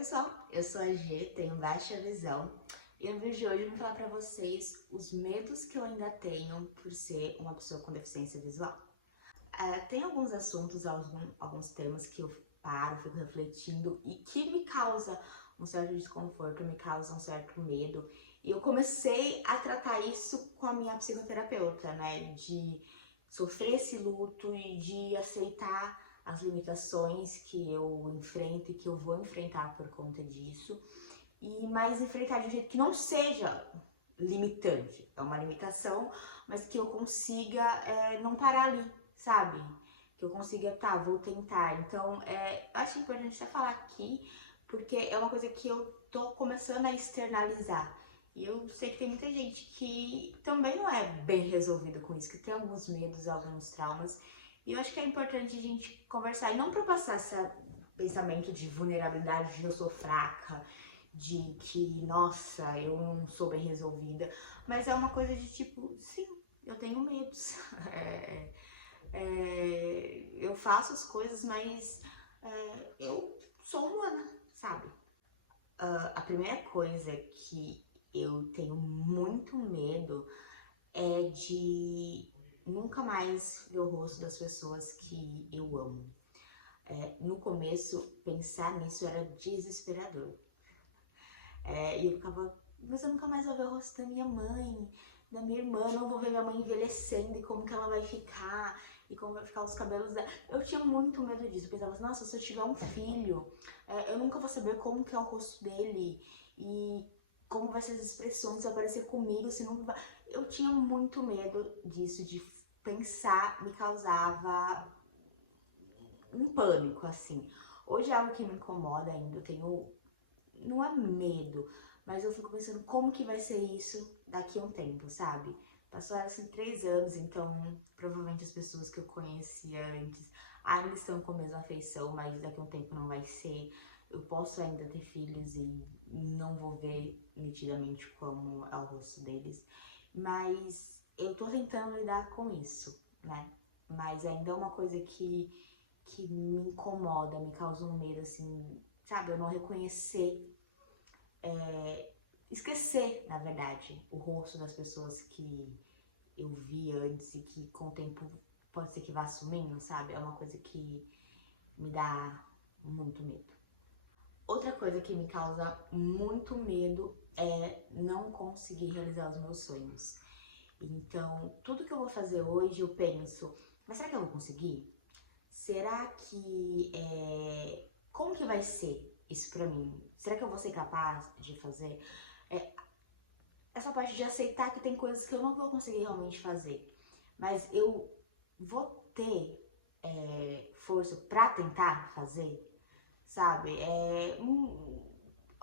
pessoal, eu sou a G, tenho baixa visão e no vídeo de hoje eu vou falar pra vocês os medos que eu ainda tenho por ser uma pessoa com deficiência visual. Tem alguns assuntos, alguns temas que eu paro, fico refletindo e que me causa um certo desconforto, me causa um certo medo. E eu comecei a tratar isso com a minha psicoterapeuta, né? De sofrer esse luto e de aceitar as limitações que eu enfrento e que eu vou enfrentar por conta disso. Mas enfrentar de um jeito que não seja limitante. É uma limitação, mas que eu consiga não parar ali, sabe? Que eu consiga, tá, vou tentar. Então, acho importante até falar aqui, porque é uma coisa que eu tô começando a externalizar. E eu sei que tem muita gente que também não é bem resolvida com isso, que tem alguns medos, alguns traumas. E eu acho que é importante a gente conversar, e não pra passar esse pensamento de vulnerabilidade, de eu sou fraca, de que, nossa, eu não sou bem resolvida, mas é uma coisa de tipo, sim, eu tenho medos. Eu faço as coisas, mas eu sou humana, sabe? A primeira coisa que eu tenho muito medo é de nunca mais ver o rosto das pessoas que eu amo. No começo, pensar nisso era desesperador. E eu ficava, mas eu nunca mais vou ver o rosto da minha mãe, da minha irmã, não vou ver minha mãe envelhecendo e como que ela vai ficar, e como vai ficar os cabelos dela. Eu tinha muito medo disso, eu pensava assim, nossa, se eu tiver um filho, eu nunca vou saber como que é o rosto dele, e como vai ser as expressões, se vai aparecer comigo, se não vai... Eu tinha muito medo disso, de pensar, me causava um pânico, assim. Hoje é algo que me incomoda ainda, eu tenho, não é medo, mas eu fico pensando como que vai ser isso daqui a um tempo, sabe? Passaram assim 3 anos, então provavelmente as pessoas que eu conhecia antes ainda estão com a mesma afeição, mas daqui a um tempo não vai ser. Eu posso ainda ter filhos e não vou ver nitidamente como é o rosto deles, mas eu tô tentando lidar com isso, né? Mas ainda é uma coisa que me incomoda, me causa um medo, assim, sabe? Eu não reconhecer, esquecer, na verdade, o rosto das pessoas que eu vi antes e que com o tempo pode ser que vá sumindo, sabe? É uma coisa que me dá muito medo. Outra coisa que me causa muito medo é não conseguir realizar os meus sonhos. Então, tudo que eu vou fazer hoje eu penso, mas será que eu vou conseguir? Será que como que vai ser isso pra mim? Será que eu vou ser capaz de fazer? É, essa parte de aceitar que tem coisas que eu não vou conseguir realmente fazer, mas eu vou ter força pra tentar fazer, sabe?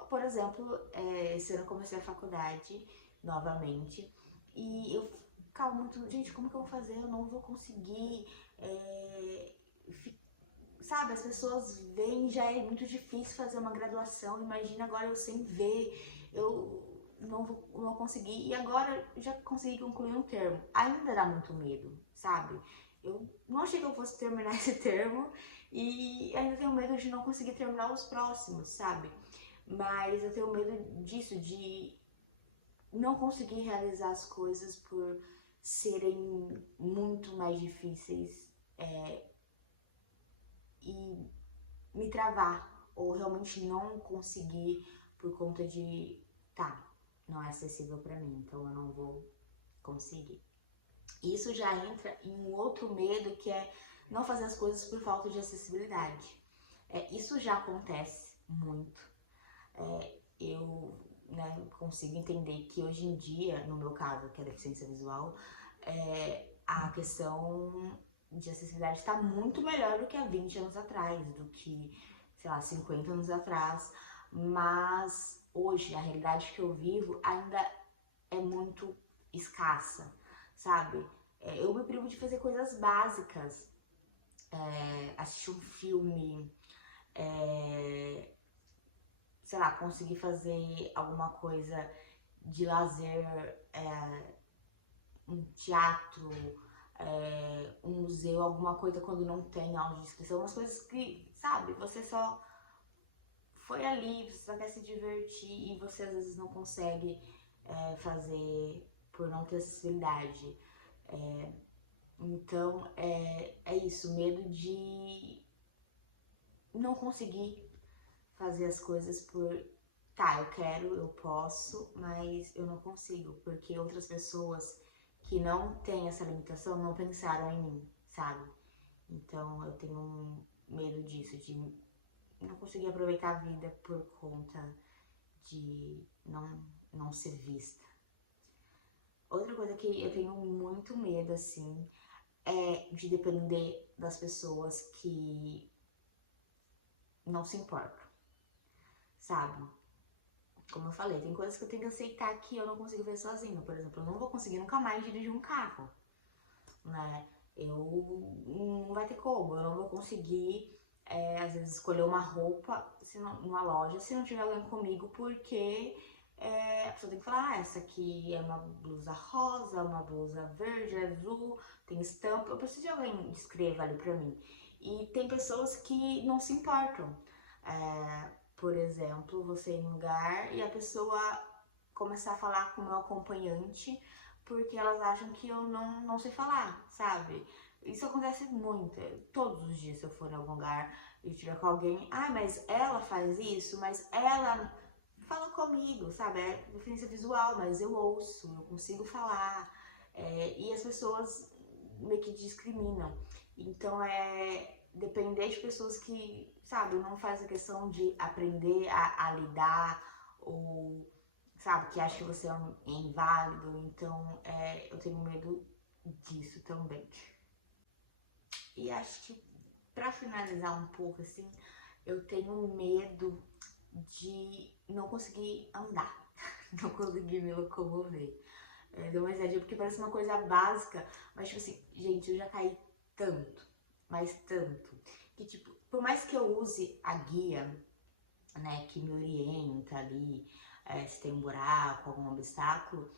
Por exemplo, esse ano eu comecei a faculdade novamente e eu ficava muito, gente, como que eu vou fazer? Eu não vou conseguir. É, Sabe, as pessoas veem, já é muito difícil fazer uma graduação, imagina agora eu sem ver, eu não consegui, e agora já consegui concluir um termo. Ainda dá muito medo, sabe? Eu não achei que eu fosse terminar esse termo, e ainda tenho medo de não conseguir terminar os próximos, sabe? Mas eu tenho medo disso, de não conseguir realizar as coisas por serem muito mais difíceis, e me travar ou realmente não conseguir por conta de, tá, não é acessível para mim, então eu não vou conseguir. Isso já entra em um outro medo que é não fazer as coisas por falta de acessibilidade. Isso já acontece muito. Eu consigo entender que hoje em dia, no meu caso, que é deficiência visual, a questão de acessibilidade está muito melhor do que há 20 anos atrás, do que, sei lá, 50 anos atrás, mas hoje, a realidade que eu vivo ainda é muito escassa, sabe? Eu me privo de fazer coisas básicas, assistir um filme, sei lá, conseguir fazer alguma coisa de lazer, um teatro, um museu, alguma coisa quando não tem aula de inscrição, umas coisas que, sabe, você só foi ali, você só quer se divertir e você às vezes não consegue fazer por não ter acessibilidade. Então, é isso, medo de não conseguir fazer as coisas por... Tá, eu quero, eu posso, mas eu não consigo, porque outras pessoas que não têm essa limitação não pensaram em mim, sabe? Então, eu tenho medo disso, de não conseguir aproveitar a vida por conta de não ser vista. Outra coisa que eu tenho muito medo, assim, é de depender das pessoas que não se importam, sabe? Como eu falei, tem coisas que eu tenho que aceitar que eu não consigo ver sozinho. Por exemplo, eu não vou conseguir nunca mais dirigir um carro, né? Não vai ter como, eu não vou conseguir, às vezes, escolher uma roupa numa loja se não tiver alguém comigo, porque a pessoa tem que falar, essa aqui é uma blusa rosa, uma blusa verde, azul, tem estampa, eu preciso de alguém que escreva ali pra mim. E tem pessoas que não se importam. Por exemplo, você ir em um lugar e a pessoa começar a falar com o meu acompanhante porque elas acham que eu não sei falar, sabe? Isso acontece muito, todos os dias se eu for em algum lugar e tiver com alguém, mas ela faz isso, mas ela fala comigo, sabe? É deficiência visual, mas eu ouço, eu consigo falar, e as pessoas meio que discriminam. Então, depender de pessoas que, sabe, não fazem questão de aprender a lidar, ou, sabe, que acham que você é inválido. Então, eu tenho medo disso também. E acho que, pra finalizar um pouco, assim, eu tenho medo de não conseguir andar, não conseguir me locomover. Deu uma risadinha porque parece uma coisa básica, mas tipo assim, gente, eu já caí tanto, mas tanto, que tipo, por mais que eu use a guia, né, que me orienta ali, se tem um buraco, algum obstáculo,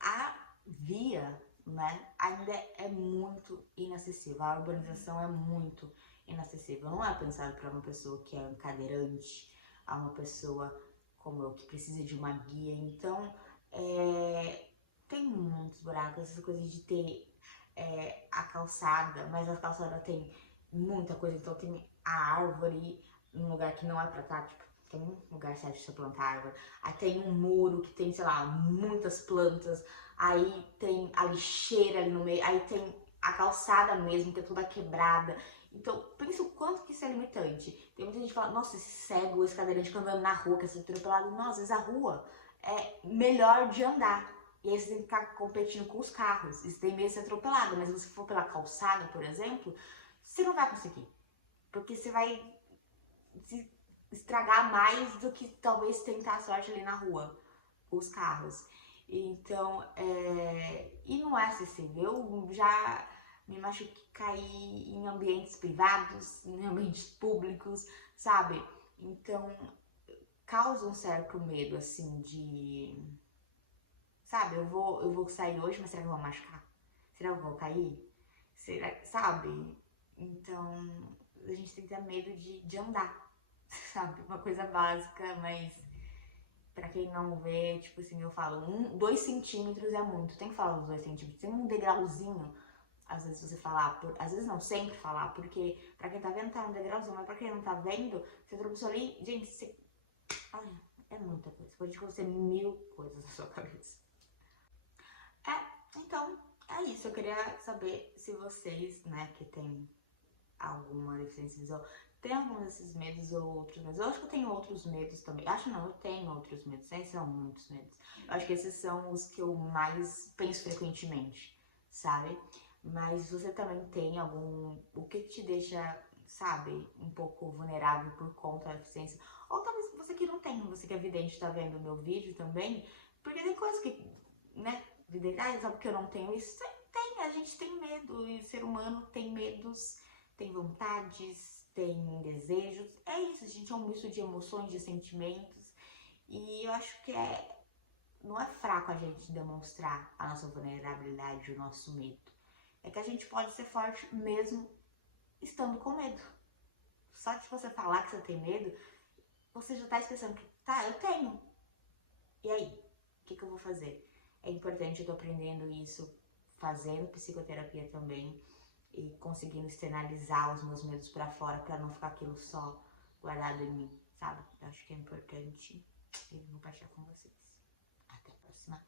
a via, né, ainda é muito inacessível, a urbanização é muito inacessível, não é pensado para uma pessoa que é cadeirante, a uma pessoa como eu que precisa de uma guia. Então, tem muitos buracos, essas coisas de ter a calçada, mas a calçada tem muita coisa, então tem a árvore num lugar que não é pra estar, tipo, tem um lugar certo de você plantar árvore, aí tem um muro que tem, sei lá, muitas plantas, aí tem a lixeira ali no meio, aí tem a calçada mesmo, que é toda quebrada. Então, pensa o quanto que isso é limitante. Tem muita gente que fala, nossa, esse cego, esse cadeirante que andando na rua, que é atropelado. Nossa, às vezes a rua é melhor de andar. E aí você tem que ficar competindo com os carros. Isso tem medo de ser atropelado, mas se você for pela calçada, por exemplo, você não vai conseguir. Porque você vai se estragar mais do que talvez tentar a sorte ali na rua, com os carros. Então, e não é acessível. Eu já me machuquei, caí em ambientes privados, em ambientes públicos, sabe? Então, causa um certo medo, assim, de... Sabe, eu vou sair hoje, mas será que eu vou machucar? Será que eu vou cair? Será, sabe? Então, a gente tem que ter medo de andar, sabe? Uma coisa básica, mas pra quem não vê, tipo assim, eu falo, 2 centímetros é muito, tem que falar dos 2 centímetros, tem um degrauzinho, às vezes você falar, às vezes não, sempre falar, porque pra quem tá vendo tá um degrauzinho, mas pra quem não tá vendo, você tropeçou ali, gente, olha, é muita coisa, pode acontecer 1000 coisas na sua cabeça. Então, é isso, eu queria saber se vocês, né, que tem alguma deficiência visual, tem algum desses medos ou outros medos. Eu acho que eu tenho outros medos também. Acho não, eu tenho outros medos, nem são muitos medos. Eu acho que esses são os que eu mais penso frequentemente, sabe? Mas você também tem algum... O que te deixa, sabe, um pouco vulnerável por conta da deficiência? Ou talvez você que não tem, você que é vidente, tá vendo o meu vídeo também, porque tem coisas que, né, vidente, sabe que eu não tenho isso? Tem, a gente tem medo, e o ser humano tem medos, tem vontades, tem desejos. É isso, gente, é um misto de emoções, de sentimentos. E eu acho que não é fraco a gente demonstrar a nossa vulnerabilidade, o nosso medo. É que a gente pode ser forte mesmo estando com medo, só de você falar que você tem medo, você já tá expressando que, tá, eu tenho. E aí? O que eu vou fazer? É importante, eu tô aprendendo isso fazendo psicoterapia também e conseguindo externalizar os meus medos pra fora pra não ficar aquilo só guardado em mim, sabe? Eu acho que é importante eu compartilhar com vocês. Até a próxima.